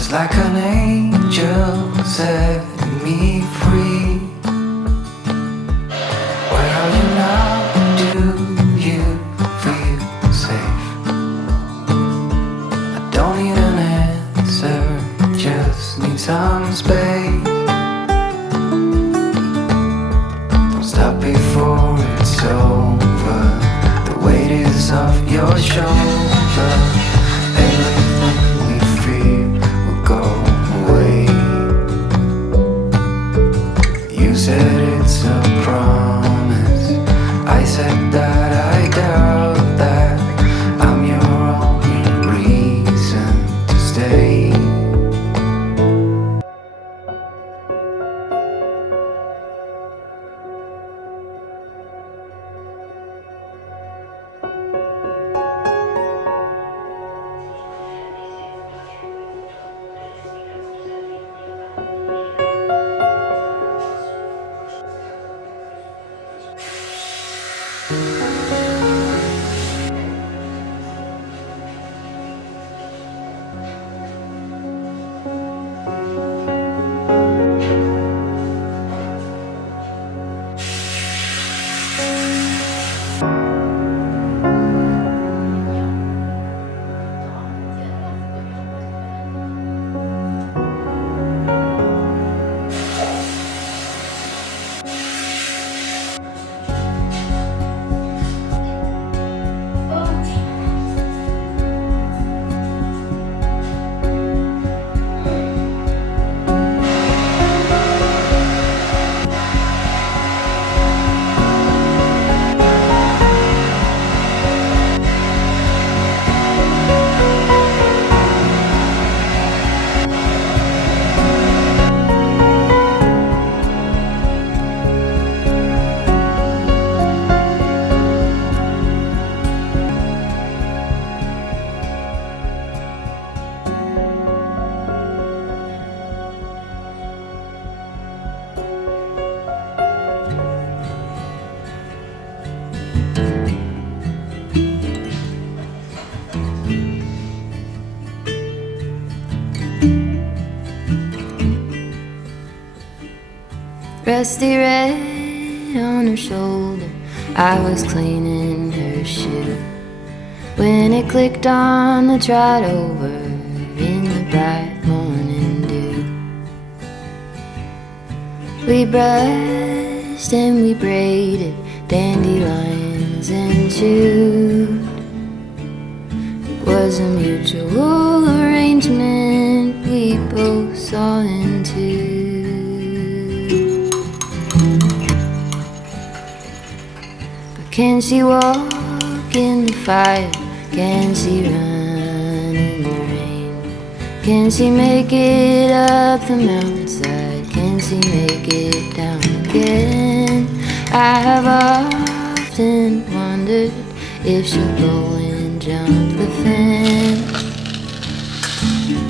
just like an angel setting me free. Where are you now? Do you feel safe? I don't need an answer, just need some space. Don't stop before it's over. The weight is off your shoulder. Everything we fear will go away. You said it's a promise. I said that I doubt that. I'm your only reason to stay. Rusty red on her shoulder, I was cleaning her shoe when it clicked on the trot over in the bright morning dew. We brushed and we braided dandelions and chewed. It was a mutual arrangement we both saw into. Can she walk in the fire? Can she run in the rain? Can she make it up the mountainside? Can she make it down again? I have often wondered if she'll go and jump the fence.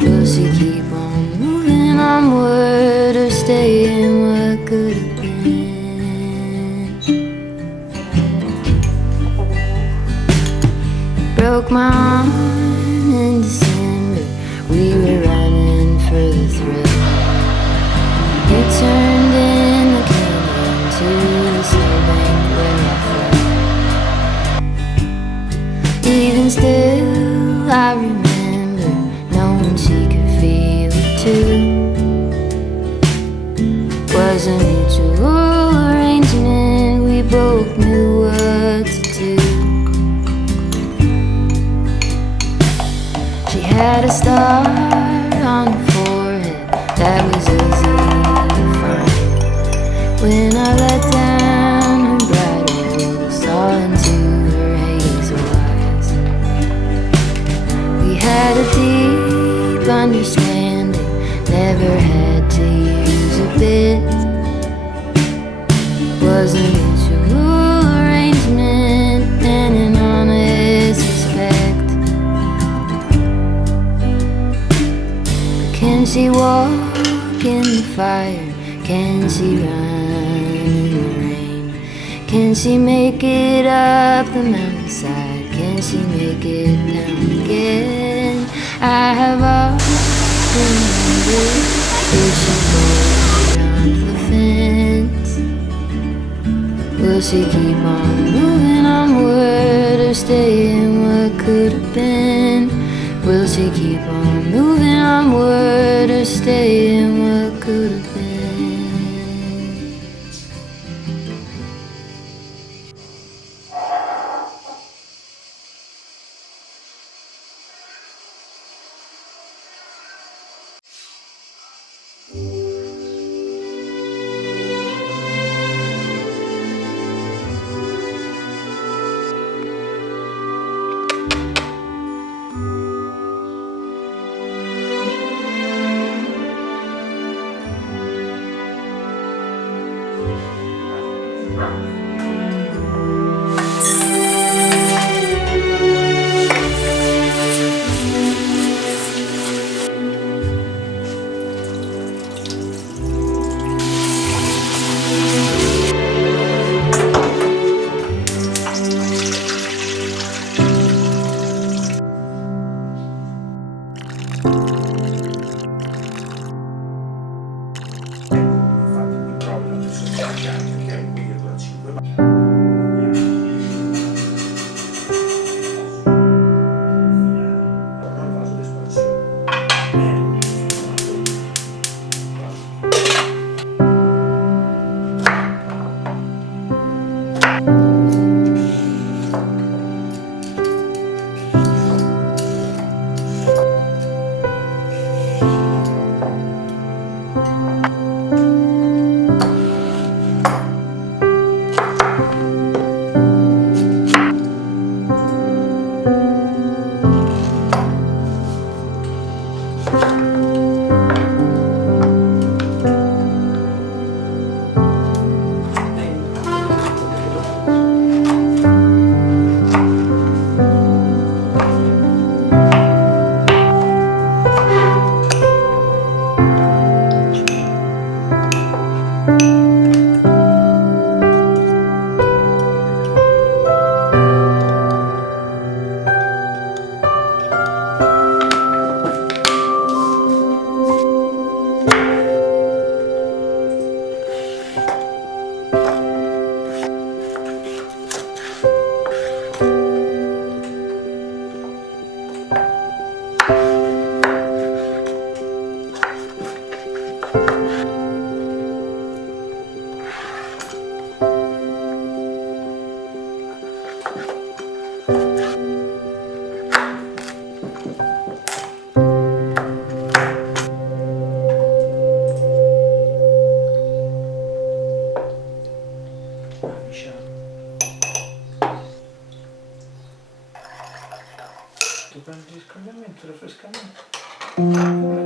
Will she keep on moving onward or stay in what could have been? Broke my arm in December. We were running for the thrill. You turned in the canyon to the snowbank where I fell. Even still, I remember knowing she could feel it too. Was a mutual arrangement. We both knew what to do. She had a star on her forehead that was easy to find. When I let down her bridle, saw into her hazel eyes. We had a deep understanding, never had to use a bit. Was a mutual arrangement and an honest respect. Can she walk in the fire? Can she run in the rain? Can she make it up the mountainside? Can she make it down again? I have Will she go around the fence? Will she keep on moving onward or stay in what could have been? Will she keep on moving onward or stay in what could have been? Tu prendi il riscaldamento, il raffrescamento.